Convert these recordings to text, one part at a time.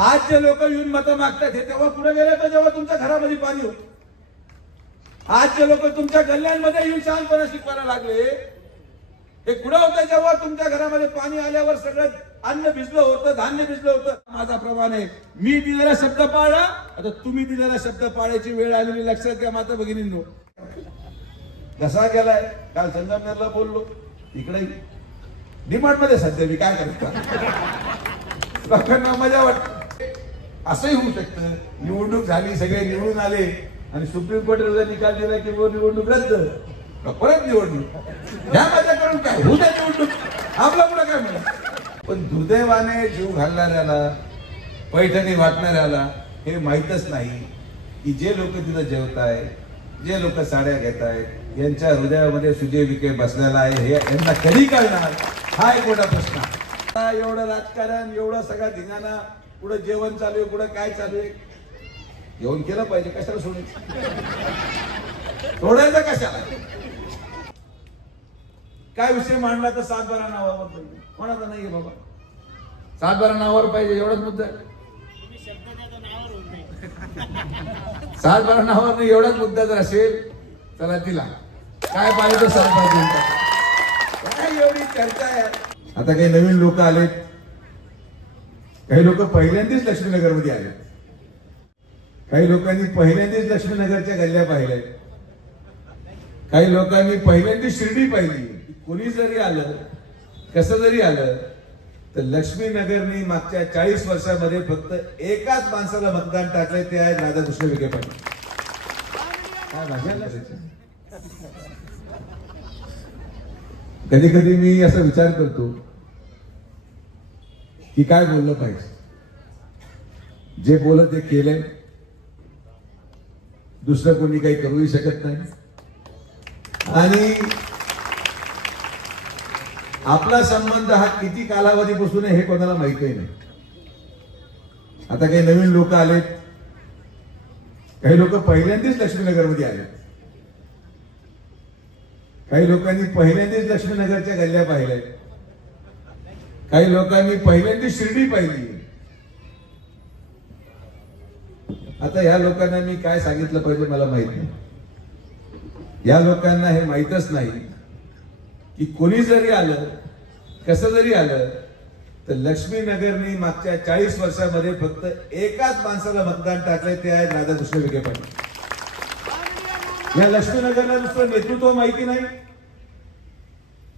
आज जे लोक येऊन मतं मागतात हे तेव्हा पुढे गेले तर जेव्हा तुमच्या घरामध्ये पाणी होतं. आज जे लोक तुमच्या गल्ल्यांमध्ये येऊन शांतपणे शिकवायला लागले हे कुठं होतं जेव्हा तुमच्या घरामध्ये पाणी आल्यावर सगळं अन्न भिजलं होतं, धान्य भिजलं होतं. माझा प्रमाण आहे, मी दिलेला शब्द पाळला, आता तुम्ही दिलेला शब्द पाळायची वेळ आलेली लक्षात घ्या माता भगिनींनो. कसा गेलाय काल संगमनेरला बोललो, इकडे डिमांड मध्ये सध्या मी काय करतो लोकांना मजा वाटते. असंही होऊ शकतं निवडणूक झाली, सगळे निवडून आले आणि सुप्रीम कोर्टाने निकाल दिला की निवडणूक रद्द, परत निवडणूक या मजा करून काय होऊ द्या निवडणूक, आपला पुढे काय म्हणा. पण दुर्दैवाने जीव घालणाऱ्याला, पैठणी वाटणाऱ्याला हे माहीतच नाही की जे लोक तिथं जेवताय, जे लोक साड्या घेतायत यांच्या हृदयामध्ये सुजय विखे बसलेला आहे हे यांना कधी कळणार, हा एक मोठा प्रश्न. एवढं राजकारण, एवढं सगळा धिंगाणा, पुढे जेवण चालू आहे, पुढे काय चालू आहे, जेवण केलं पाहिजे, कशाला सोडायचं, सोडायचं कशाला. काय विषय मांडला तर 7-12 नावावर पाहिजे, कोणाचा नाहीये बाबा, 7-12 नावावर पाहिजे एवढाच मुद्दा आहे. 7-12 नावावर नाही एवढाच मुद्दा जर असेल चला तिला काय पाहिजे तर 7-12 काय एवढी चर्चा आहे. आता काही नवीन लोक आलेत, काही लोक पहिल्यांदाच लक्ष्मीनगर मध्ये आले, काही लोकांनी पहिल्यांदाच लक्ष्मीनगरच्या गल्ल्या पाहिल्या, काही लोकांनी पहिल्यांदाच शिर्डी पाहिली. कोणी जरी आलं, कसं जरी आलं तर लक्ष्मीनगरनी मागच्या 40 वर्षांमध्ये फक्त एकाच माणसाला मतदान टाकलंय, ते आहे राधाकृष्ण विखे पाटील. काय भाषा. कधी कधी मी असा विचार करतो की काय बोललं पाहिजे, जे बोलत ते केलंय, दुसरं कोणी काही करूही शकत नाही. आणि आपला संबंध हा किती कालावधीपासून आहे हे कोणाला माहितही नाही. आता काही नवीन लोक आलेत, काही लोक पहिल्यांदाच लक्ष्मीनगर मध्ये आले, काही लोकांनी पहिल्यांदाच लक्ष्मीनगरच्या गल्ल्या पाहिल्या, काही लोकांनी पहिल्यांदाच शिर्डी पाहिली. आता या लोकांना मी काय सांगितलं पाहिजे मला माहित नाही. या लोकांना हे माहीतच नाही की कोणी जरी आलं, कसं जरी आलं तर लक्ष्मीनगरनी मागच्या 40 वर्षांमध्ये फक्त एकाच माणसाला मतदान टाकलंय, ते आहे राधाकृष्ण विखे पाटील. या लक्ष्मीनगरला दुसरं नेतृत्व माहिती नाही,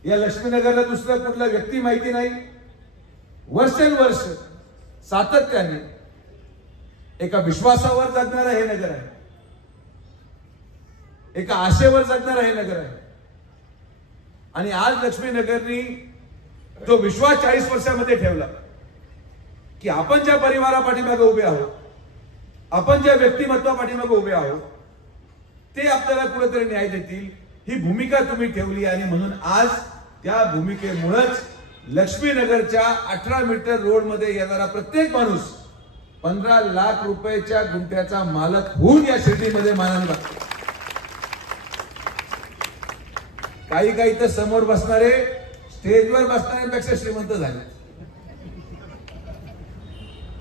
या लक्ष्मीनगरला दुसरं कुठला व्यक्ती माहिती नाही. वर्षानुवर्ष सातत्याने एका विश्वासावर जगणारं हे नगर आहे, एका आशेवर जगणारं हे नगर आहे. आणि आज लक्ष्मीनगरनी जो विश्वास 40 वर्षांमध्ये ठेवला की आपण ज्या परिवारा पाठीमागे उभे आहोत, आपण ज्या व्यक्तिमत्वा पाठीमागे उभे आहोत, ते आपल्याला कुठेतरी न्याय देतील, ही भूमिका तुम्ही ठेवली. आणि म्हणून आज त्या भूमिकेमुळेच लक्ष्मीनगरच्या 18 मीटर रोड मध्ये येणारा प्रत्येक माणूस 15 लाख रुपयाच्या गुंठ्याचा मालक होऊन या शिर्डीमध्ये मानायला लागतो. काही तर समोर बसणारे स्टेजवर बसणाऱ्यांपेक्षा श्रीमंत झाले.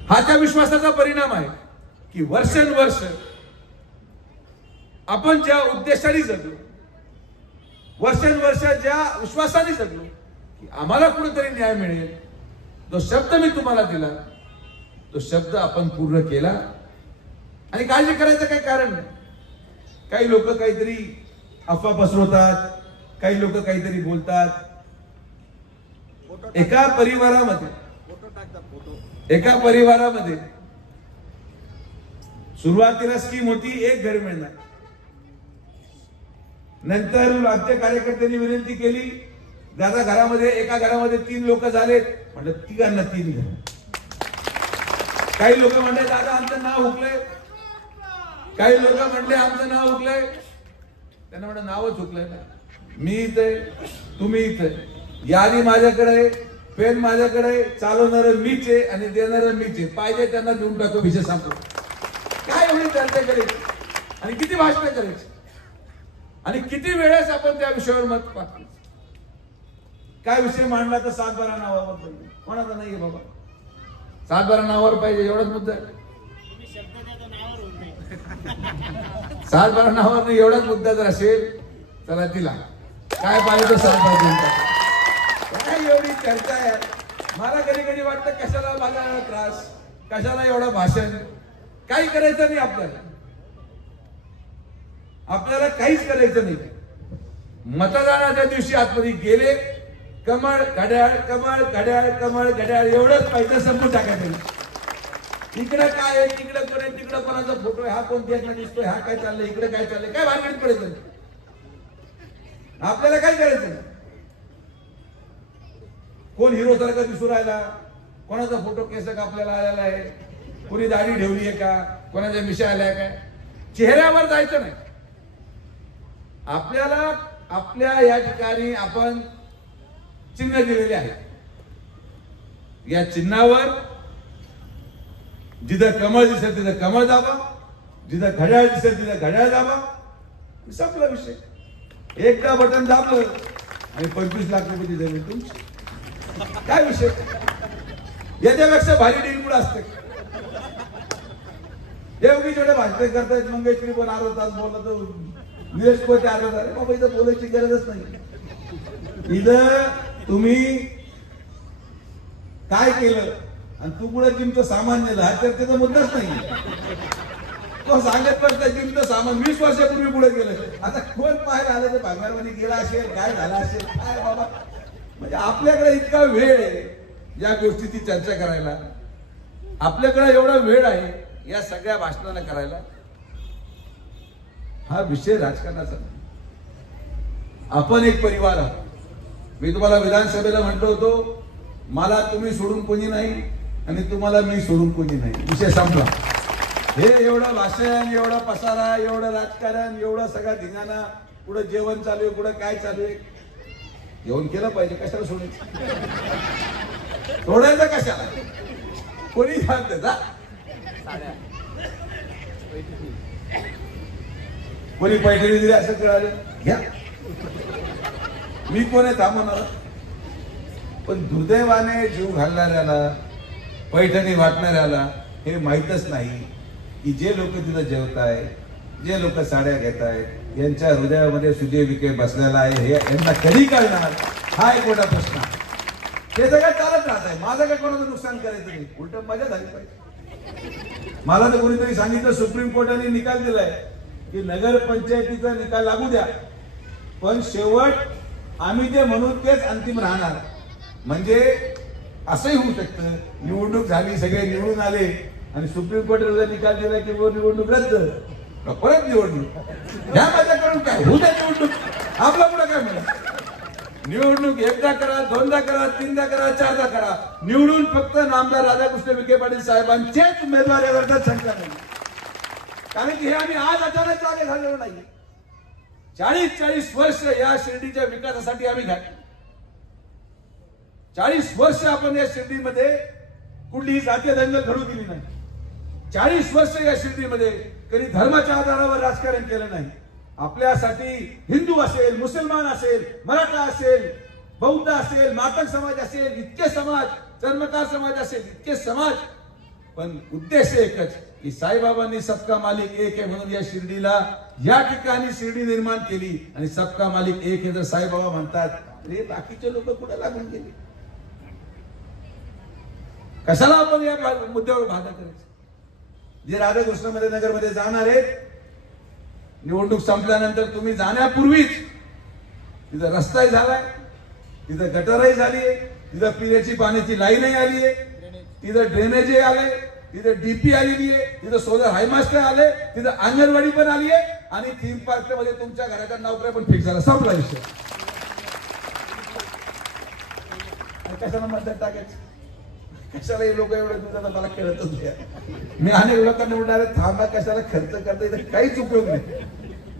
हा त्या विश्वासाचा परिणाम आहे की वर्षानुवर्ष आपण ज्या उद्देशाने जगलो, वर्षानुवर्ष ज्या विश्वासाने जगलो की आम्हाला कुठेतरी न्याय मिळेल, जो शब्द मी तुम्हाला दिला तो शब्द आपण पूर्ण केला. आणि काळजी करायचं काही कारण नाही. काही लोक काहीतरी अफवा पसरवतात, काही लोक काहीतरी बोलतात. एका परिवारामध्ये सुरुवातीला स्कीम होती, एक घर मिळणार. नंतर आमच्या कार्यकर्त्यांनी विनंती केली, दादा घरामध्ये एका घरामध्ये 3 लोक झालेत, म्हटलं तिघांना 3 घर. काही लोक म्हणले दादा आमचं नाव हुकलंय, काही लोक म्हणले आमचं नाव हुकलंय. त्यांना म्हणलं नावच हुकलंय ना, मी इथे तुम्ही इथे, यादी माझ्याकडे, पेन माझ्याकडे, चालवणार मीच आहे आणि देणार मीच आहे, पाहिजे त्यांना देऊन टाकू, विषय संपला. काय एवढी चर्चा करायची आणि किती भाषण करायची आणि किती वेळेस आपण त्या विषयावर मत पाठवू. काय विषय मांडला तर 7-12 नावावर पाहिजे, कोणाचा नाहीये बाबा. सातबारा नावावर पाहिजे एवढाच मुद्दा आहे. सातबारा नावावर नाही एवढाच मुद्दा जर असेल तर तिला काय पाहिजे काय एवढी चर्चा आहे. मला कधी कधी वाटतं कशाला माझा त्रास, कशाला एवढा भाषण. काही करायचं नाही आपल्याला काहीच करायचं नाही. मतदानाच्या दिवशी आतमध्ये गेले, कमळ घड्याळ कमळ घड्याळ कमळ घड्याळ एवढंच पाहिजे, संपून टाकायचं. इकडे काय आहे, तिकडे कोण आहे, तिकडे कोणाचा फोटो आहे, हा कोण देशला दिसतोय, हा काय चाललंय, इकडे काय चाललंय, काय भानगडीत पडायचं नाही. आपल्याला काय करायचं नाही. कोण हिरो सारखा दिसू राहिला, कोणाचा फोटो केस आपल्याला आलेला आहे, कोणी दाढी ठेवली आहे का, कोणाच्या मिशा आल्या काय, चेहऱ्यावर जायचं नाही. आपल्याला आपल्या या ठिकाणी आपण चिन्ह दिलेले आहे. या चिन्हावर जिथं कमळ दिसेल तिथं कमळ दाबा, जिथं घड्याळ दिसेल तिथं घड्याळ दाबा, संपला विषय. एकदा बटन दाबलं आणि 25 लाख रुपये दिले तुमचे. काय विषय, याच्यापेक्षा भारी डील कुठं असते. हे उगी जेवढे भाषण करतायत, मंगेशकरी पण अर्धा तास बोलत, निलेश कोटे अर्धा तास, बाबा इथं बोलायची गरजच नाही. इथं तुम्ही काय केलं आणि तू कुठे जिमचं सामान नेलं हा चर्चेचा मुद्दाच नाही. तो सांगत पडता जिमचं सामान 20 वर्षापूर्वी पुढे गेलं, आता कोण पाहायला आलं तर भांगारमध्ये गेला असेल, काय झाला असेल, काय बाबा. म्हणजे आपल्याकडे इतका वेळ आहे या गोष्टीची चर्चा करायला, आपल्याकडे एवढा वेळ आहे या सगळ्या भाषणाला करायला. हा विषय राजकारणाचा. आपण एक परिवार आहोत. मी तुम्हाला विधानसभेला म्हटलं होतो, मला तुम्ही सोडून कोणी नाही आणि तुम्हाला मी सोडून कोणी नाही. विषय संपला. हे एवढं भाषण, एवढा पसारा, एवढं राजकारण, एवढं सगळा धिंगाणा, पुढे जेवण चालू आहे, पुढे काय चालू आहे. जेवण केलं पाहिजे, कशाला सोडायचं. सोडायचं कशाला, कोणी सांगत जा. कोणी पैठणी दिली असं कळालं घ्या, मी कोण आहे थांबवणार. पण दुर्दैवाने जीव घालणाऱ्याला, पैठणी वाटणाऱ्याला हे माहीतच नाही की जे लोक तिथं जेवताय, जे लोक साड्या घेत आहेत, यांच्या हृदयामध्ये सुजय विखे बसलेला आहे. हे यांना कधी कळणार, हा एक मोठा प्रश्न. हे सगळं चालत राहत आहे. माझं काय कोणाचं नुकसान करायचं नाही, उलट मजा झाली पाहिजे. मला तर कोणीतरी सांगितलं, सुप्रीम कोर्टाने निकाल दिलाय की नगर पंचायतीचा निकाल लागू द्या, पण शेवट आम्ही जे म्हणून तेच अंतिम राहणार. म्हणजे असंही होऊ शकतं, निवडणूक झाली, सगळे निवडून आले आणि सुप्रीम कोर्टाने निकाल दिला की निवडणूक रद्द, परत निवडणूक घ्या. माझ्याकडून काय होऊ द्या निवडणूक, आपला पुढे काय म्हणा. निवडणूक एकदा करा, दोनदा करा, तीनदा करा, चारदा करा, निवडून फक्त नामदार राधाकृष्ण विखे पाटील साहेबांचेच उमेदवार यावर शंका नाही. कारण की हे आम्ही आज अचानक जागे झालेलो नाही. 40 वर्ष या शिर्डीच्या विकासासाठी आम्ही घातली. 40 वर्ष आपण या शिर्डीमध्ये कुठलीही जातीय दंगल घडू दिली नाही. 40 वर्ष या शिर्डीमध्ये कधी धर्माच्या आधारावर राजकारण केलं नाही. आपल्यासाठी हिंदू असेल, मुसलमान असेल, मराठा असेल, बौद्ध असेल, मातंग समाज असेल, इतके समाज, चर्मकार समाज असेल, इतके समाज, पण उद्देश एकच की साईबाबांनी सबका मालिक एक आहे म्हणून या शिर्डीला, या ठिकाणी शिर्डी निर्माण केली. आणि सबका मालिक एक हे जर साईबाबा म्हणतात, हे बाकीचे लोक कुठे लागून गेले. कशाला आपण या मुद्द्यावर भांडण करायचं. जे राधाकृष्ण नगरमध्ये जाणार आहेत, निवडणूक संपल्यानंतर तुम्ही जाण्यापूर्वीच तिथं रस्ताही झालाय, तिथं गटरही झाली आहे, तिथं पिण्याची पाण्याची लाईनही आली आहे, तिथं ड्रेनेजही आलंय, तिथं डीपी आलेली आहे, तिथं सोलर हायमास्टर आले, तिथं अंगणवाडी पण आली आहे आणि थीम पार्क मध्ये तुमच्या घराच्या नोकऱ्या पण फिक्स झाला. संपला विषय. कशाला मतदार टाकायचं, कशाला हे लोक एवढे दुधाला मला कळतच नाही. मी अनेक लोकांना म्हणणार थांबा, कशाला खर्च करता, इथं काहीच उपयोग नाही.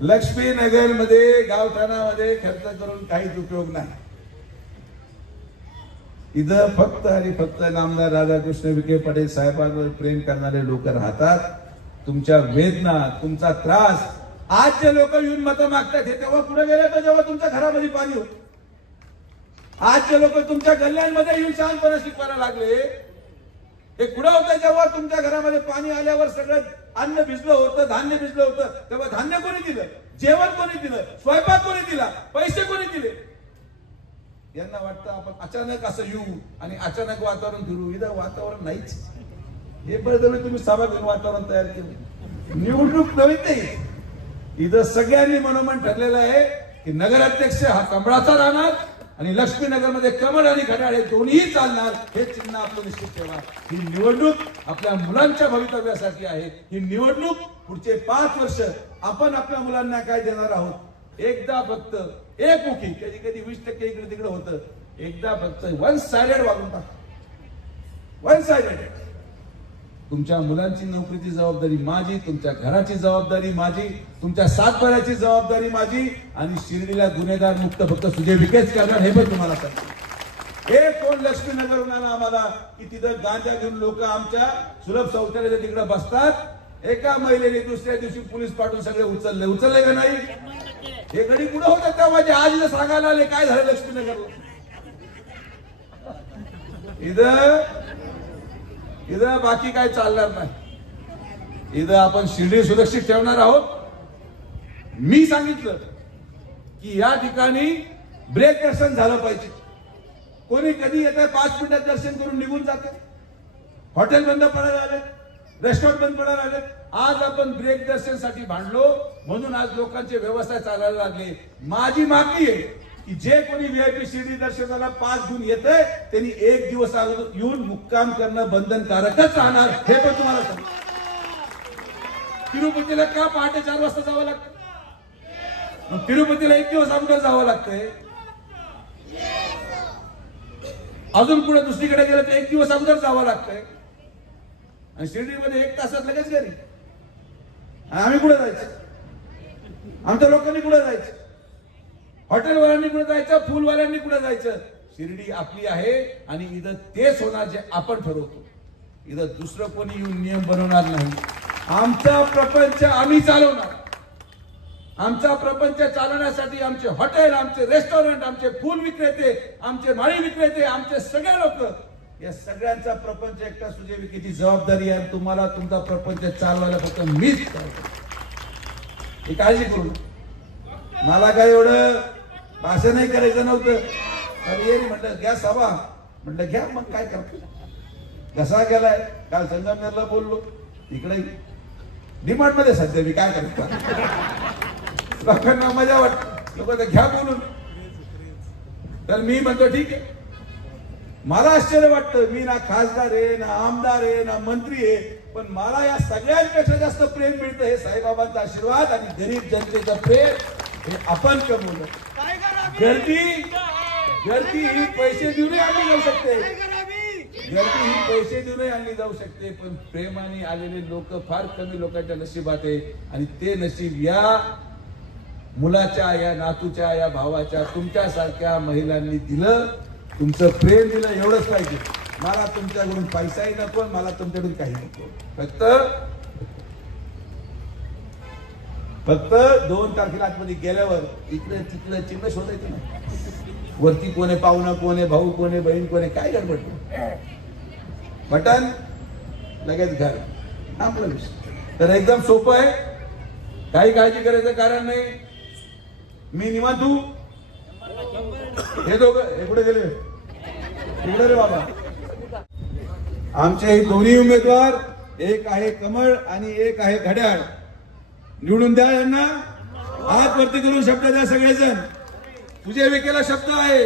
लक्ष्मीनगर मध्ये, गावठाणामध्ये खर्च करून काहीच उपयोग नाही. इथं फक्त आणि फक्त नामदार राधाकृष्ण विखे पाटील साहेबांवर प्रेम करणारे लोक राहतात. तुमच्या वेदना, तुमचा त्रास, आज जे लोक येऊन मतं मागतात हे तेव्हा पुढे गेले तर जेव्हा तुमच्या घरामध्ये पाणी होत. आज जे लोक तुमच्या गल्ल्यांमध्ये येऊन शांतपणे शिकवायला लागले हे कुठं होतं जेव्हा तुमच्या घरामध्ये पाणी आल्यावर सगळं अन्न भिजलं होतं, धान्य भिजलं होतं, तेव्हा धान्य कोणी दिलं, जेवण कोणी दिलं, स्वयंपाक कोणी दिला, पैसे कोणी दिले? यांना वाटतं आपण अचानक असं येऊ आणि अचानक वातावरण फिरू. इथं वातावरण नाहीच. हे बळजबरी तुम्ही सभा घेऊन वातावरण तयार केलं. निवडणूक नव्हे ते. इथं सगळ्यांनी मनोमन ठरलेलं आहे की नगराध्यक्ष हा कमळाचा राहणार आणि लक्ष्मीनगरमध्ये कमळ आणि घड्याळ हे दोन्ही चालणार. हे चिन्ह आपलं निश्चित ठेवा. ही निवडणूक आपल्या मुलांच्या भवितव्यासाठी आहे. ही निवडणूक पुढचे 5 वर्ष आपण आपल्या मुलांना काय देणार आहोत. एकदा फक्त एकमुखी, कधी कधी 20% इकडे तिकडे होतं, एकदा फक्त वन साइडेड वागून टाक. One sided. तुमच्या मुलांची नोकरीची जबाबदारी माझी, तुमच्या घराची जबाबदारी माझी, तुमच्या सातबाऱ्याची जबाबदारी माझी आणि शिर्डीला गुन्हेगार मुक्त फक्त सुजय विखेच करणार. हे पण तुम्हाला सांगतो. हे कोण लक्ष्मीनगरहून आला आम्हाला की तिथं गांजा घेऊन लोक आमच्या सुलभ शौचालयाच्या तिकडे बसतात. एका महिलेने दुसऱ्या दिवशी पोलीस पाठवून सगळे उचलले का नाही? हे घडी कुठं होतं तेव्हा जे आज सांगायला आले काय झालं लक्ष्मीनगरला. इथं बाकी काय चालणार नाही. इथं आपण शिर्डी सुरक्षित ठेवणार आहोत. मी सांगितलं की या ठिकाणी ब्रेक दर्शन झालं पाहिजे. कोणी कधी येतं 5 मिनिटात दर्शन करून निघून जाते. हॉटेल बंद पडायला आले, रेस्टॉरंट बंद पडायला आले. आज आपण ब्रेक दर्शनसाठी भांडलो म्हणून आज लोकांचे व्यवसाय चालायला लागले. माझी मागणी आहे की जे कोणी व्हीआयपी शिर्डी दर्शनाला पास घेऊन येतंय त्यांनी 1 दिवस अगोदर येऊन मुक्काम करणं बंधनकारकच राहणार. हे पण तुम्हाला सांगतो. तिरुपतीला का पहाटे 4 वाजता जावं लागतं? तिरुपतीला 1 दिवस अगोदर जावं लागतंय. अजून पुढे दुसरीकडे गेलं तर 1 दिवस अगोदर जावं लागतंय. आणि शिर्डीमध्ये 1 तासात लगेच घरी. आम्ही कुठे जायचं? आमच्या लोकांनी कुठे जायचं? हॉटेलवाल्यांनी कुठे जायचं? फुलवाल्यांनी कुठे जायचं? शिर्डी आपली आहे आणि इथं तेच होणार जे आपण ठरवतो. इथं दुसरं कोणी येऊन नियम बनवणार नाही. आमचा प्रपंच आम्ही चालवणार. आमचा प्रपंच चालवण्यासाठी आमचे हॉटेल, आमचे रेस्टॉरंट, आमचे फुल विक्रेते, आमचे माळी विक्रेते, आमचे सगळे लोक, या सगळ्यांचा प्रपंच एकटा सुजय विखेची जबाबदारी आहे. तुम्हाला तुमचा प्रपंच चालवायला फक्त मीच ही काळजी करू. मला काय एवढं भाषण नाही करायचं नव्हतं. म्हटलं घ्या सभा, म्हटलं घ्या. मग काय करतो? कसा गेलाय? काल संगमनेरला बोललो, इकडे डिमांड मध्ये सध्या मी काय करतो. लोकांना मजा वाटत, लोक घ्या बोलून. तर मी म्हणतो ठीक आहे. मला आश्चर्य वाटतं, मी ना खासदार आहे, ना आमदार आहे, ना मंत्री आहे, पण मला या सगळ्यांपेक्षा जास्त प्रेम मिळतं हे साईबाबांचा आशीर्वाद आणि गरीब जनतेचं प्रेम. हे आपण कमवलं. गर्दी ही पैसे देऊनही आणली जाऊ शकते. गर्दी ही पैसे देऊनही आणली जाऊ शकते, पण प्रेमाने आलेले लोक फार कमी लोकांच्या नशिबात आहे. आणि ते नशीब या मुलाच्या, या नातूच्या, या भावाच्या, तुमच्यासारख्या महिलांनी दिलं. तुमचं प्रेम दिलं, एवढंच पाहिजे. मला तुमच्याकडून पैसाही नको, मला तुमच्याकडून काही नको. फक्त 2 तारखेला आतमध्ये गेल्यावर इकडे तिकडे चिन्ह शोधायचं नाही. वरती कोण आहे, पाहुणा कोण आहे, भाऊ कोण आहे, बहीण कोण आहे, काय गडबड. बटन लगेच घर, आपला विषय. तर एकदम सोपं आहे, काही काळजी करायचं कारण नाही. मी निवांत. हे दोघं हे कुठे गेले? इकडे रे बाबा. आमचे दोन्ही उमेदवार, एक आहे कमळ आणि एक आहे घड्याळ. निवडून द्या यांना. हात वरती करून शब्द द्या सगळेजण. सुजय विखेला शब्द आहे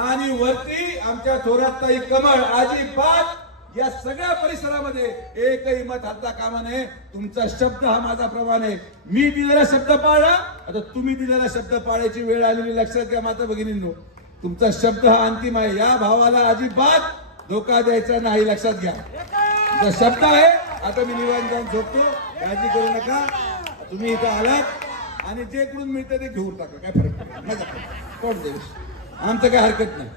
आणि वरती आमच्या थोरात ताई कमळ. अजिबात या सगळ्या परिसरामध्ये एकही मत हलता कामा नये. तुमचा शब्द हा माझा प्रमाण आहे. मी दिलेला शब्द पाळा, आता तुम्ही दिलेला शब्द पाळायची वेळ आलेली. लक्षात घ्या माता भगिनींनो, तुमचा शब्द हा अंतिम आहे. या भावाला अजिबात धोका द्यायचा नाही, लक्षात घ्या. तुमचा शब्द आहे. आता मी निवांत जाऊन झोपतो, काळजी करू नका. तुम्ही इथं आलात आणि जे कडून मिळतं ते घेऊन टाका, काय फरक पडत नाही. आमचं काय हरकत नाही.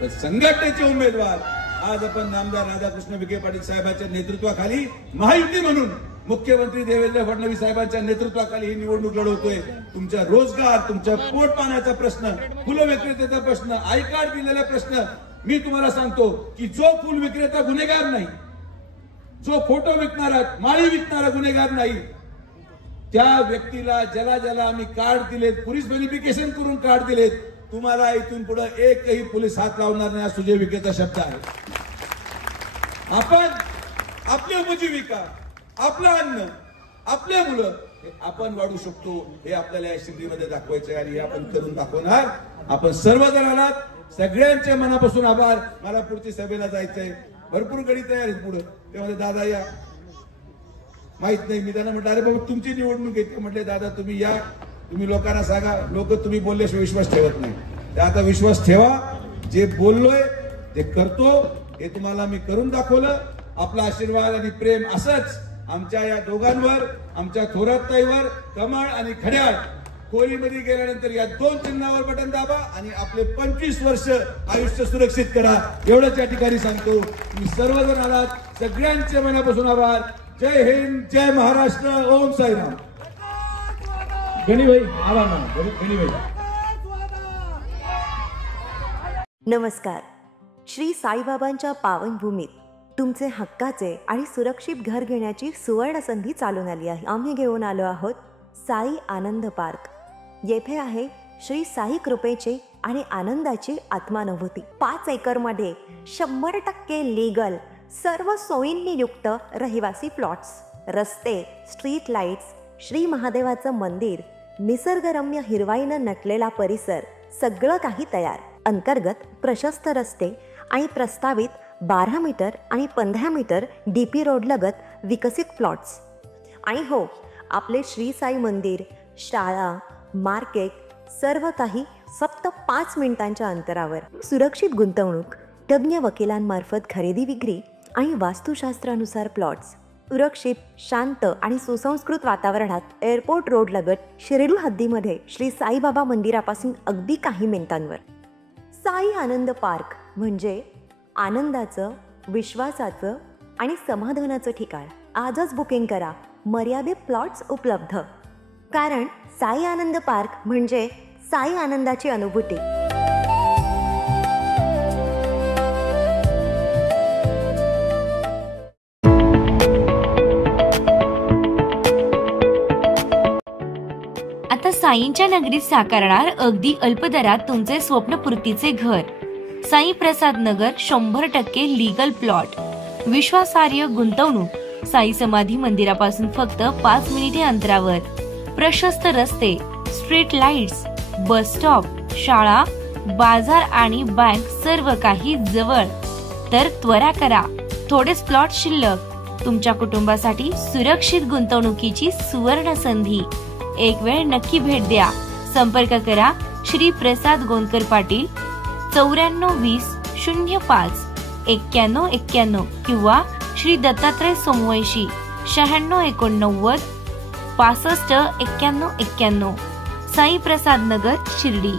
तर संघटनेचे उमेदवार आज आपण नामदार राधाकृष्ण विखे पाटील साहेबांच्या नेतृत्वाखाली महायुती म्हणून मुख्यमंत्री देवेंद्र फडणवीस साहेबांच्या नेतृत्वाखाली ही निवडणूक लढवतोय. तुमचा रोजगार, तुमच्या पोट पाण्याचा प्रश्न, फुलं विक्रेत्याचा प्रश्न, आय कार्ड दिलेला प्रश्न. मी तुम्हाला सांगतो की जो फुल विक्रेता गुन्हेगार नाही, जो फोटो विकणारा, माळी विकणारा गुन्हेगार नाही, त्या व्यक्तीला ज्याला ज्याला आम्ही कार्ड दिलेत, पोलीस व्हेरिफिकेशन करून कार्ड दिलेत, तुम्हाला इथून पुढे एकही पोलीस हात लावणार नाही, हा सुजय विखेचा शब्द आहे. आपण आपली उपजीविका, आपलं अन्न, आपले मुलं आपण वाढू शकतो, हे आपल्याला या शिबिरामध्ये दाखवायचं आणि हे आपण करून दाखवणार. आपण सर्वजण आलात, सगळ्यांचे मनापासून आभार. मला पुढची सभेला जायचंय, भरपूर गडी तयार आहेत पुढे. ते म्हणजे दादा या, माहित नाही. मी त्यांना म्हटलं, अरे बाबा तुमची निवडणूक येते. म्हटले दादा तुम्ही या, तुम्ही लोकांना सांगा. लोक तुम्ही बोलल्याशिवाय विश्वास ठेवत नाही. ते आता विश्वास ठेवा, जे बोललोय ते करतो, हे तुम्हाला मी करून दाखवलं. आपला आशीर्वाद आणि प्रेम असंच आमच्या या दोघांवर, आमच्या थोरातताईवर, कमळ आणि घड्याळ, कोळीमध्ये गेल्यानंतर या 2 चिन्हावर बटन दाबा आणि आपले 25 वर्ष आयुष्य सुरक्षित करा. एवढंच या ठिकाणी सांगतो. तुम्ही सर्वजण आलात, सगळ्यांचे मनापासून आभार. जय हिंद, जय महाराष्ट्र, ओम साईराम. गणीभाई आभार माना. गणीभाई नमस्कार. श्री साईबाबांच्या पावनभूमीत तुमचे हक्काचे आणि सुरक्षित घर घेण्याची सुवर्ण संधी चालून आली आहे. आम्ही घेऊन आलो आहोत साई आनंद पार्क. येथे आहे श्री साई कृपेचे आणि आनंदाची आत्मानुभूती. 5 एकरमध्ये 100% लीगल, सर्व सोयींनी युक्त रहिवासी प्लॉट्स, रस्ते, स्ट्रीट लाईट्स, श्री महादेवाचं मंदिर, निसर्गरम्य हिरवाईनं नटलेला परिसर, सगळं काही तयार. अंतर्गत प्रशस्त रस्ते आणि प्रस्तावित 12 मीटर आणि 15 मीटर DP रोड लगत विकसित प्लॉट्स. आणि हो, आपले श्री साई मंदिर, शाळा, मार्केट, सर्व काही फक्त 5 मिनिटांच्या अंतरावर. सुरक्षित गुंतवणूक, तज्ज्ञ वकिलांमार्फत खरेदी विक्री आणि वास्तुशास्त्रानुसार प्लॉट्स. सुरक्षित, शांत आणि सुसंस्कृत वातावरणात एअरपोर्ट रोड लगत शिर्डी हद्दीमध्ये श्री साईबाबा मंदिरापासून अगदी काही मिनिटांवर. साई आनंद पार्क म्हणजे आनंदाचं, विश्वासाचं आणि समाधानाचं ठिकाण. आजच बुकिंग करा. मर्यादित प्लॉट्स उपलब्ध. कारण साई आनंद पार्क म्हणजे साई आनंदाची अनुभूती. आता साईंच्या नगरीत साकारणार अगदी अल्प दरात तुमचे स्वप्नपूर्तीचे घर. साई प्रसाद नगर 100% लीगल प्लॉट, विश्वासार्ह गुंतवणूक. साई समाधी मंदिरापासून फक्त 5 मिनिटे अंतरावर. प्रशस्त रस्ते, स्ट्रीट लाईट्स, बस स्टॉप, शाळा, बाजार आणि बँक सर्व काही जवळ. तर त्वरा करा, थोडेच प्लॉट शिल्लक. तुमच्या कुटुंबासाठी सुरक्षित गुंतवणुकीची सुवर्ण संधी. एक वेळ नक्की भेट द्या. संपर्क करा श्री प्रसाद गोंदकर पाटील 9420 05 9191 किंवा श्री दत्तात्रय सोमवंशी 9689 65 9191. साई प्रसाद नगर, शिर्डी.